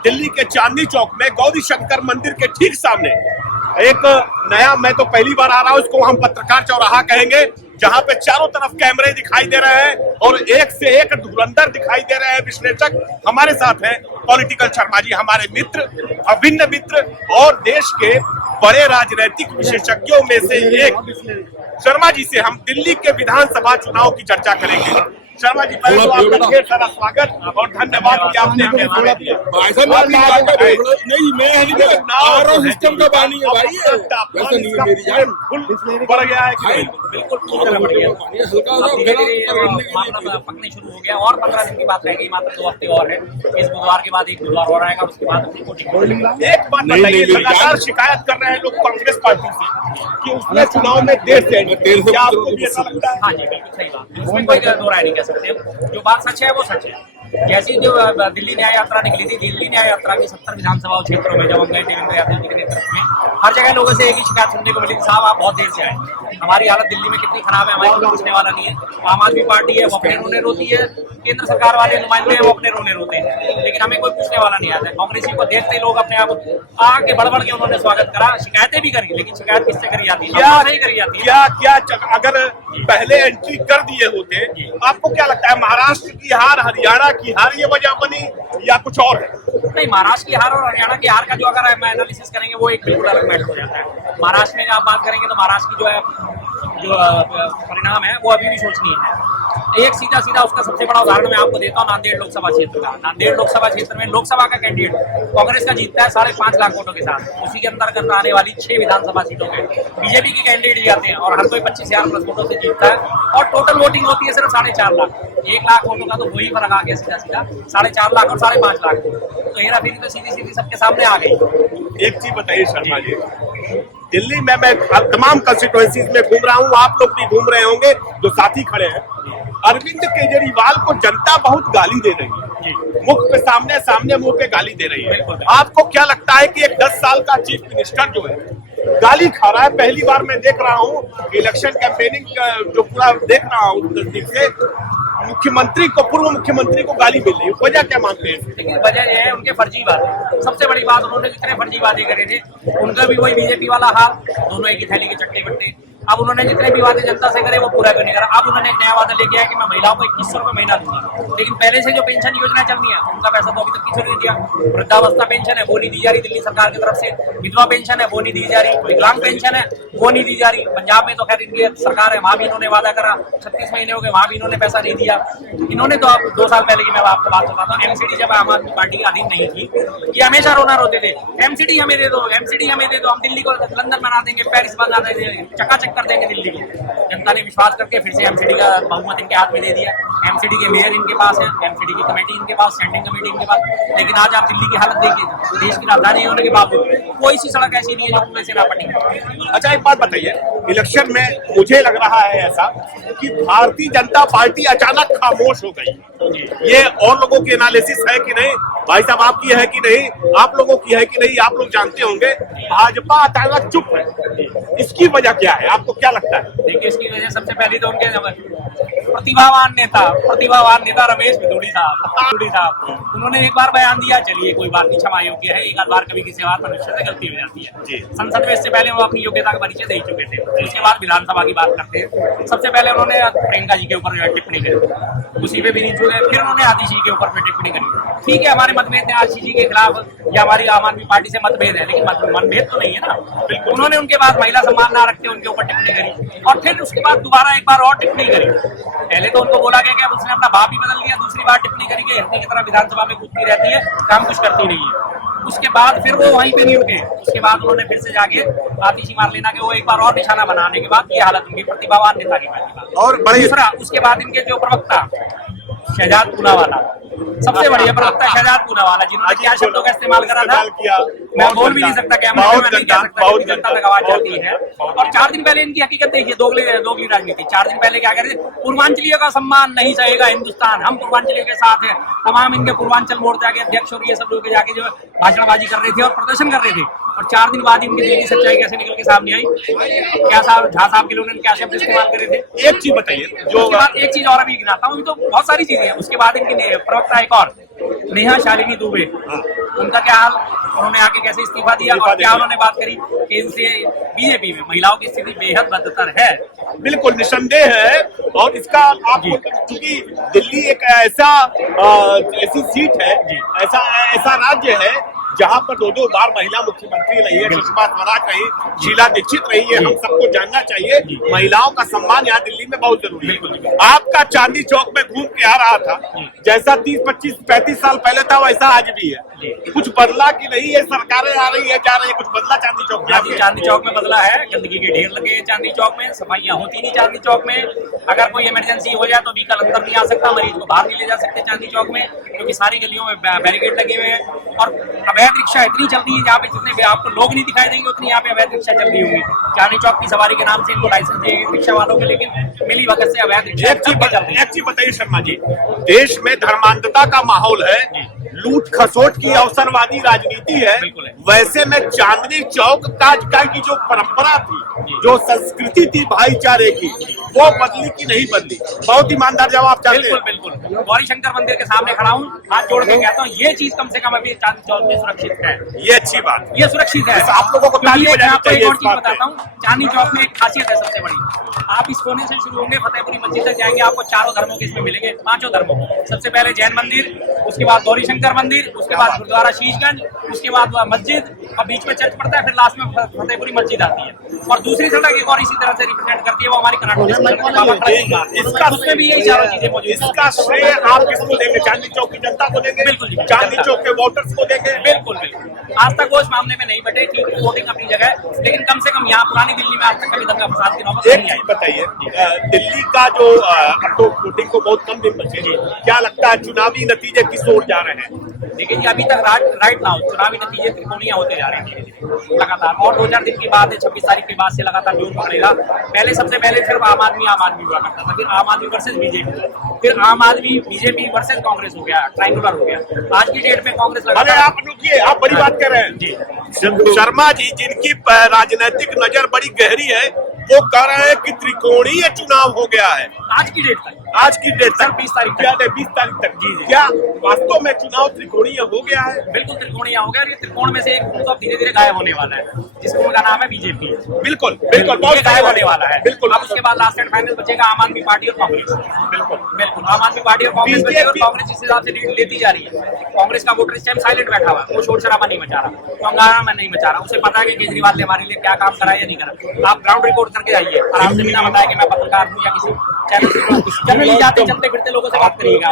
दिल्ली के चांदनी चौक में गौरी शंकर मंदिर के ठीक सामने एक नया, मैं तो पहली बार आ रहा हूं, इसको हम पत्रकार चौराहा कहेंगे, जहां पे चारों तरफ कैमरे दिखाई दे रहे हैं और एक से एक धुरंधर दिखाई दे रहे हैं विश्लेषक। हमारे साथ हैं पॉलिटिकल शर्मा जी, हमारे मित्र, अभिन्न मित्र और देश के बड़े राजनीतिक विशेषज्ञों में से एक। शर्मा जी से हम दिल्ली के विधानसभा चुनाव की चर्चा करेंगे। शर्मा जी, पहले तो आपका ढेर सारा स्वागत और धन्यवाद कि आपने हमें समय दिया। नहीं, मैं सिस्टम का बानी है भाई, बढ़ गया है कि बिल्कुल पकने शुरू हो गया और 15 दिन की बात रह गई, मात्र 2 हफ्ते और है। इस बुधवार के बाद एक बुधवार हो रहेगा, उसके बाद एक बात बताइए, लगातार शिकायत कर रहे हैं लोग कांग्रेस पार्टी से कि उसने चुनाव में देर से क्या आपको भी ऐसा लगता है? हाँ जी, बिल्कुल सही बात, इसमें कोई दो राय नहीं कह सकते। जो बात सच है वो सच है। जैसी जो दिल्ली न्याय यात्रा निकली थी, दिल्ली न्याय यात्रा की 70 विधानसभा क्षेत्रों में जब हम गए देवेंद्र यादव जी के नेतृत्व में, हर जगह लोगों से एक ही शिकायत सुनने को मिली, साहब आप बहुत देर से आए, हमारी हालत दिल्ली में कितनी खराब है, हमारी कोई पूछने वाला नहीं है। आम आदमी पार्टी है वो अपने रोने रोती है, केंद्र सरकार वाले नुमाइंदे हैं वो अपने रोने रोते हैं, लेकिन हमें कोई पूछने वाला नहीं आता है। कांग्रेसी को देखते लोग अपने आप आके बढ़ के उन्होंने स्वागत करा, शिकायतें भी करी, लेकिन शिकायत किससे करी जाती है? क्या नहीं करी जाती है। क्या अगर पहले एंट्री कर दिए होते, आपको क्या लगता है महाराष्ट्र की हार, हरियाणा की हार ये वजह बनी या कुछ और है? नहीं, महाराष्ट्र की हार और हरियाणा की हार का जो अगर हम एनालिसिस करेंगे वो एक बिल्कुल अलग मैटर हो जाता है। महाराष्ट्र में आप बात करेंगे तो महाराष्ट्र की जो परिणाम है वो अभी भी शोचनीय है। एक सीधा उसका सबसे बड़ा उदाहरण मैं आपको देता हूँ, नांदेड़ लोकसभा क्षेत्र का। नांदेड़ लोकसभा क्षेत्र में लोकसभा का कैंडिडेट कांग्रेस का जीतता है 5.5 लाख वोटों के साथ, उसी के अंतर्गत आने वाली 6 विधानसभा सीटों में बीजेपी के कैंडिडेट जाते हैं और हर कोई 25,000 प्लस वोटों से जीतता है और टोटल वोटिंग होती है सिर्फ 4.5 लाख। 1 लाख वोटों का तो वही फर्क आ गया सीधा 4.5 लाख और 5.5 लाख, तो हेरा फेरी तो सीधी सबके सामने आ गई। एक चीज बताइए शर्मा जी, दिल्ली में मैं तमाम कंस्टिट्यूएंसीज में घूम रहा हूँ, आप लोग भी घूम रहे होंगे जो साथी खड़े हैं, अरविंद केजरीवाल को जनता बहुत गाली दे रही है, मुख पे सामने मुंह पे गाली दे रही है। आपको क्या लगता है कि एक 10 साल का चीफ मिनिस्टर जो है गाली खा रहा है? पहली बार मैं देख रहा हूँ इलेक्शन कैंपेनिंग जो पूरा देख रहा हूँ नजदीक से, मुख्यमंत्री को, पूर्व मुख्यमंत्री को गाली मिल रही है, वजह क्या मानते हैं? लेकिन वजह यह है उनके फर्जी वादे। सबसे बड़ी बात, उन्होंने जितने फर्जी वादे करे थे उनका भी वही बीजेपी वाला हाल, दोनों एक ही थैली के चट्टे बट्टे। अब उन्होंने जितने भी वादे जनता से करे वो पूरा क्यों नहीं करा? अब उन्होंने एक नया वादा लेके आया कि मैं महिलाओं को 2100 रुपए महीना दूंगा, लेकिन पहले से जो पेंशन योजना चल रही है उनका पैसा तो अभी तक किसी ने नहीं दिया। वृद्धावस्था पेंशन है वो नहीं दी जा रही दिल्ली सरकार की तरफ से, विधवा पेंशन है वो नहीं दी जा रही, विकलांग पेंशन है वो नहीं दी जा रही। पंजाब में तो खैर इनकी सरकार है, वहां भी इन्होंने वादा करा, 36 महीने हो गए वहां भी इन्होंने पैसा नहीं दिया। इन्होंने तो अब 2 साल पहले की मैं आपको बात बताता हूँ, एमसीडी जब आम आदमी पार्टी के अधीन नहीं थी, ये हमेशा रोना रोते थे, एमसीडी हमें दे दो, एमसीडी हमें दे दो, हम दिल्ली को लंदन बना देंगे, पेरिस बना देंगे, चकाचक कर देंगे दिल्ली को। जनता ने विश्वास करके फिर से एमसीडी का बहुमत इनके हाथ में दे दिया। एमसीडी के मेयर इनके पास है, एमसीडी की कमेटी इनके पास, स्टैंडिंग कमेटी इनके पास, लेकिन आज आप दिल्ली की हालत देखिए, देश की राजधानी होने के बावजूद कोई सी सड़क ऐसी नहीं है जो उनमें से ना पटी। अच्छा, एक बात बताइए, इलेक्शन में मुझे लग रहा है ऐसा कि भारतीय जनता पार्टी अचानक खामोश हो गई, ये और लोगों की एनालिसिस है कि नहीं? भाई साहब आपकी है कि नहीं, आप लोगों की है कि नहीं? आप लोग जानते होंगे भाजपा अचानक चुप है, इसकी वजह क्या है, आपको क्या लगता है? देखिए, इसकी वजह सबसे पहले तो उनके प्रतिभावान नेता रमेश भिदोड़ी साहब, उन्होंने एक बार बयान दिया, चलिए कोई बात नहीं, क्षमा योग्य है, एक आध बार कभी किसी बात मनुष्य से गलती हो जाती है। संसद में इससे पहले वो अपनी योग्यता का परिचय दे चुके थे। उसके बाद विधानसभा की बात करते हैं, सबसे पहले उन्होंने प्रियंका जी के ऊपर टिप्पणी करी, उसी पे भी नहीं चुके, फिर उन्होंने आतिशी जी के ऊपर टिप्पणी करी। ठीक है, हमारे मतभेद है आतिशी जी के खिलाफ या हमारी आम आदमी पार्टी से मतभेद है, लेकिन मतभेद तो नहीं है ना। उन्होंने उनके बाद महिला सम्मान ना रखते उनके ऊपर टिप्पणी करी और फिर उसके बाद दोबारा एक बार और टिप्पणी करी। पहले तो उनको बोला गया कि उसने अपना भाव भी बदल दिया, दूसरी बार टिप्पणी करी कि हिरनी की तरह विधानसभा में कूदती रहती है, काम कुछ करती नहीं है। उसके बाद फिर वो वहीं पे नहीं रुके, उसके बाद उन्होंने फिर से जाके आतिशी मार लेना के वो एक बार और निशाना बनाने के बाद ये हालत उनकी प्रतिभावान नेता की बात। और दूसरा, उसके बाद इनके जो प्रवक्ता शहजाद पूनावाला, सबसे बढ़िया प्रवक्ता शहजाद पूनावाला, जिन्होंने क्या शब्दों का इस्तेमाल करा था मैं बोल भी नहीं सकता, कैमरे में नहीं कह सकता, जनता तक आवाज जाती है। और 4 दिन पहले इनकी हकीकत देखिए, दोगली राजनीति। 4 दिन पहले क्या कह रहे थे, पूर्वांचलियों का सम्मान नहीं सहेगा हिंदुस्तान, हम पूर्वांचलियों के साथ हैं। तमाम इनके पूर्वांचल मोर्चा के अध्यक्ष और ये सब लोग जाके जो भाषणबाजी कर रहे थे और प्रदर्शन कर रहे थे, और 4 दिन बाद इनकी दिल्ली सच्चाई कैसे निकल के सामने आई, क्या साहब झा साहब के लोगों ने क्या शब्द इस्तेमाल करे थे। एक चीज बताइए, जो एक चीज और अभी गिनाता हूँ, तो बहुत सारी चीजें हैं। उसके बाद इनकी प्रवक्ता एक और नेहा शालिनी दुबे, हाँ। उनका क्या हाल, उन्होंने आके कैसे इस्तीफा दिया और क्या उन्होंने बात करी कि इनसे बीजेपी में महिलाओं की स्थिति बेहद बदतर है। बिल्कुल निस्संदेह है। और इसका आपको, क्योंकि दिल्ली एक ऐसी सीट है, ऐसा राज्य है जहां पर दो बार महिला मुख्यमंत्री रही है, सुषमा स्वराज रही, शीला दीक्षित रही है। हम सबको जानना चाहिए महिलाओं का सम्मान यहाँ दिल्ली में बहुत जरूरी है। आपका चांदी चौक में घूम के आ रहा था, जैसा 30, 25, 35 साल पहले था वैसा आज भी है। कुछ बदला कि नहीं है? सरकारें आ रही है, जा रही है, कुछ बदला चांदी चौक में? चांदी चौक में बदला है, गंदगी के ढेर लगे हैं चांदी चौक में, सफाइयां होती नहीं चांदी चौक में। अगर कोई इमरजेंसी हो जाए तो व्हीकल अंदर नहीं आ सकता, मरीज को बाहर नहीं ले जा सकते चांदी चौक में, क्योंकि सारी गलियों में बैरिकेड लगे हुए हैं। और अवैध रिक्शा इतनी चल रही है, जहाँ पे जितने आपको लोग नहीं दिखाई देंगे उतनी यहाँ पे अवैध रिक्शा चल रही होंगी। चांदी चौक की सवारी के नाम से इनको लाइसेंस दिए रिक्शा वालों के, लेकिन मिली वक्त से अवैध रिक्शा एक चीज बताइए शर्मा जी, देश में धर्मांधता का माहौल है, लूट खसोट की अवसरवादी राजनीति है, वैसे में चांदनी चौक की जो परंपरा थी, जो संस्कृति थी भाईचारे की, वो बदली की नहीं बदली? बहुत ईमानदार जवाब चाहते हैं। बिल्कुल बिल्कुल। गौरी शंकर मंदिर के सामने खड़ा हूँ, हाथ जोड़ के कहता हूँ ये चीज कम से कम अभी चांदी चौक में सुरक्षित है। ये अच्छी बात, ये सुरक्षित है। आप लोगों को ताली बजानी चाहिए। एक और चीज बताता हूँ, चांदी चौक में एक खासियत है सबसे बड़ी। आप इस कोने से शुरू होंगे, फतेहपुरी मस्जिद तक जाएंगे, आपको चारों धर्मों के इसमें मिलेंगे, 5 धर्मों। सबसे पहले जैन मंदिर, उसके बाद गौरी शंकर मंदिर, उसके बाद गुरुद्वारा शीशगंज, उसके बाद मस्जिद, और बीच में चर्च पड़ता है, फिर लास्ट में फतेहपुरी मस्जिद आती है। और दूसरी सड़क एक और इसी तरह से रिप्रेजेंट करती है, वो हमारी कर्नाटक। इसका उसमें भी यही चारों चीजें मौजूद हैं। इसका श्रेय आप किसको देंगे? चांदी चौक की जनता को देंगे? बिल्कुल, चांदी चौक के वोटर्स को देंगे? बिल्कुल बिल्कुल। आज तक वो इस मामले में नहीं बटे, ठीक वोटिंग अपनी जगह है, लेकिन कम से कम यहाँ पुरानी दिल्ली में आज तक कभी दंगा फसाद की नौबत नहीं आई। बताइए, दिल्ली का जो अब तो वोटिंग को बहुत कम दिन बचे, क्या लगता है चुनावी नतीजे किस ओर जा रहे हैं? देखिए जी, अभी तक राइट नाउ चुनावी नतीजे त्रिकोणीय होते जा रहे हैं लगातार, और 2-4 दिन की बात है, 26 तारीख के बाद से लगातार जोर पकड़ेगा। पहले सबसे पहले सिर्फ आम आदमी हुआ करता था, फिर आम आदमी वर्सेज बीजेपी, फिर आम आदमी बीजेपी वर्सेज कांग्रेस हो गया, ट्रायंगुलर हो गया। आज की डेट में कांग्रेस अरे आप रुकिए, आप बड़ी बात कर रहे हैं जी। शर्मा जी, जिनकी राजनीतिक नजर बड़ी गहरी है, वो कह रहे हैं कि त्रिकोणीय चुनाव हो गया है आज की डेट तक। 20 तारीख तक जी। क्या वास्तव में चुनाव त्रिकोणीय हो गया है? बिल्कुल त्रिकोणीय हो गया। ये त्रिकोण में से एक तो धीरे धीरे गायब होने वाला है, जिसको उनका नाम है बीजेपी। बिल्कुल बहुत गायब होने वाला है, बिल्कुल। अब उसके बाद लास्ट एंड फाइनल बचेगा आम आदमी पार्टी और कांग्रेस। बिल्कुल आम आदमी पार्टी और कांग्रेस बचेगी, और कांग्रेस जिस हिसाब से लीड लेती जा रही है, कांग्रेस का वोटर इस टाइम साइलेंट बैठा हुआ है, वो शोर शराबा नहीं मचा रहा, वो हंगामा नहीं मचा रहा। उसे पता है कि केजरीवाल ने हमारे लिए क्या काम करा या नहीं करा। आप ग्राउंड रिपोर्ट करके आइए, आराम से बिना बताया कि मैं पत्रकार हूँ या किसी चैनल जनरली जाते चलते फिरते लोगों से बात करिएगा,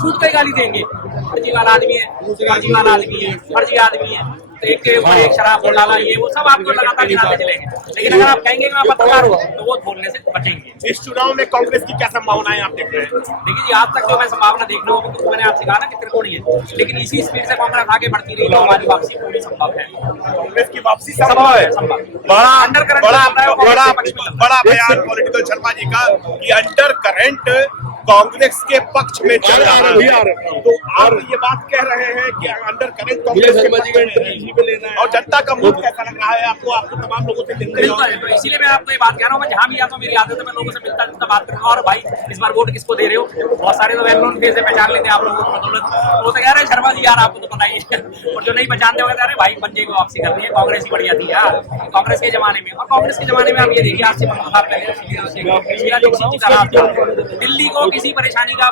छूट के गाली देंगे। फर्जी वाला आदमी है, फर्जी आदमी है, तो एक के ऊपर एक शराब घोटाला, ये वो सब आपको लगातार गिनाते चलेंगे। लेकिन अगर आप कहेंगे कि मैं पत्रकार हूँ, तो वो बोलने से बचेंगे। इस चुनाव में कांग्रेस की क्या संभावनाएं आप देख रहे हैं? देखिए जी, आज तक जो मैं संभावना देख रहा हूँ, तो मैंने आपसे कहा ना कि त्रिकोणीय है, लेकिन इसी स्पीड से कांग्रेस आगे बढ़ती रही तो हमारी वापसी पूरी संभव है। कांग्रेस की वापसी संभव है। बड़ा अंडर करंट, बड़ा बयान पॉलिटिकल शर्मा जी का कि अंडर करंट कांग्रेस के पक्ष में चल रहा है। तो आप ये बात कह रहे हैं कि अंडर करंट कांग्रेस के पक्ष में है, और जनता का मूड कैसा लग रहा है आपको? आपको तमाम लोगों से मिलते हैं, तो इसीलिए मैं आपको ये बात कह रहा हूँ। मैं जहाँ भी आता हूँ, मेरी आदत है मैं लोगों से मिलता जुलता बात करूँगा, और भाई इस बार वोट किसको दे रहे हो? बहुत सारे तो वेल नोन फेस से पहचान लेते हैं आप लोगों को बदौलत, वो तो कह रहे हैं शर्मा जी यार आपको तो पता ही है, और जो नहीं पहचानते हुए कह रहे भाई पंजे को वापसी करनी है, कांग्रेस ही बढ़िया थी यार कांग्रेस के जमाने में। और कांग्रेस के जमाने में आप ये देखिए, आज से 15 साल पहले शीला दीक्षित जी का राज था, दिल्ली को किसी परेशानी का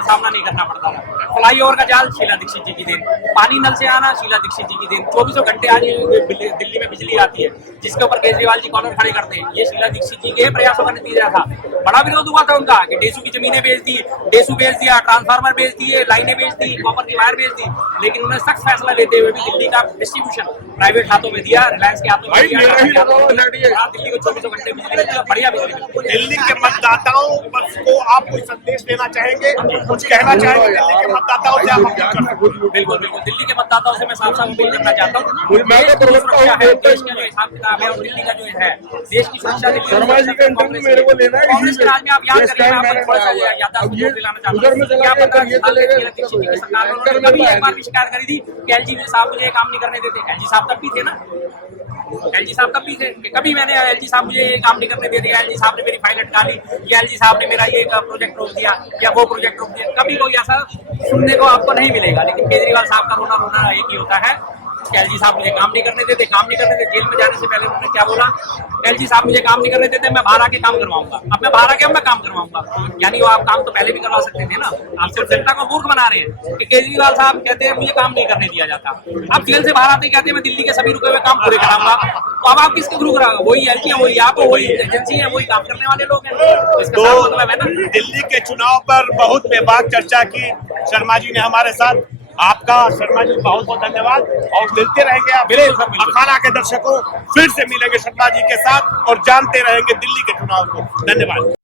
सामना नहीं करना पड़ता था। फ्लाईओवर का जाल शीला दीक्षित जी की देन, पानी नल से आना शीला दीक्षित जी की देन, 24 घंटे आज दिल्ली में बिजली आती है, जिसके ऊपर केजरीवाल जी कॉलर खड़े करते हैं, ये शीला दीक्षित जी के प्रयासों का नतीजा था। बड़ा विरोध हुआ था उनका कि डेसू की जमीनें बेच दी, डेसू बेच दिया, ट्रांसफार्मर बेच दिए, लाइनें बेच दी, कॉपर की वायर बेच दी, लेकिन उन्होंने सख्त फैसला लेते हुए भी दिल्ली का डिस्ट्रीब्यूशन प्राइवेट हाथों में दिया, रिलायंस के हाथों में दिया, दिल्ली को 24 घंटे बिजली, बढ़िया बिजली। दिल्ली के मतदाताओं को आप कोई संदेश देना चाहेंगे, कुछ कहना चाहेंगे दिल्ली के मतदाताओं से? आप अपील कर सकते हैं। बिल्कुल दिल्ली के मतदाताओं से मैं साफ साफ अपील करना चाहता हूँ, देश की सुरक्षा है, देश का जो हिसाब किताब है, और दिल्ली का जो है देश की सुरक्षा, कांग्रेस के राज में आप याद करिए, मैं आपको थोड़ा सा याददाश्त दिलाना चाहता हूँ। क्या पता सरकार ने कभी एक बार भी शिकायत करी थी कि एलजी साहब मुझे काम नहीं करने देते? एलजी साहब तब भी थे ना, एलजी साहब कभी थे कि कभी मैंने एलजी साहब मुझे ये काम नहीं करने दे दिया, एलजी साहब ने मेरी फाइल अटका ली, या एलजी साहब ने मेरा ये प्रोजेक्ट रोक दिया या वो प्रोजेक्ट रोक दिया, कभी कोई ऐसा सुनने को आपको नहीं मिलेगा। लेकिन केजरीवाल साहब का रोना एक ही होता है कि एलजी साहब मुझे काम नहीं करने देते, काम नहीं करने देते। जेल में जाने से पहले उन्होंने क्या बोला, एलजी साहब मुझे काम नहीं करने देते, मैं बाहर आके काम करवाऊंगा। अब मैं बाहर आके मैं काम करवाऊंगा, यानी वो आप काम तो पहले भी करवा सकते थे ना। आप सिर्फ जनता को मूर्ख बना रहे हैं कि केजरीवाल साहब कहते हैं मुझे काम नहीं करने दिया जाता, अब जेल से बाहर आते ही कहते हैं मैं दिल्ली के सभी रुके हुए काम पूरे कराऊंगा। तो अब आप किसके थ्रू कराओगे? वही एलजी है, वही आप, वही एजेंसी है, वही काम करने वाले लोग हैं। तो इसका साफ मतलब है ना। दिल्ली के चुनाव पर बहुत बेबाक चर्चा की शर्मा जी ने हमारे साथ। आपका शर्मा जी बहुत बहुत धन्यवाद और मिलते रहेंगे आप अखाड़ा के दर्शकों, फिर से मिलेंगे शर्मा जी के साथ और जानते रहेंगे दिल्ली के चुनाव को। धन्यवाद।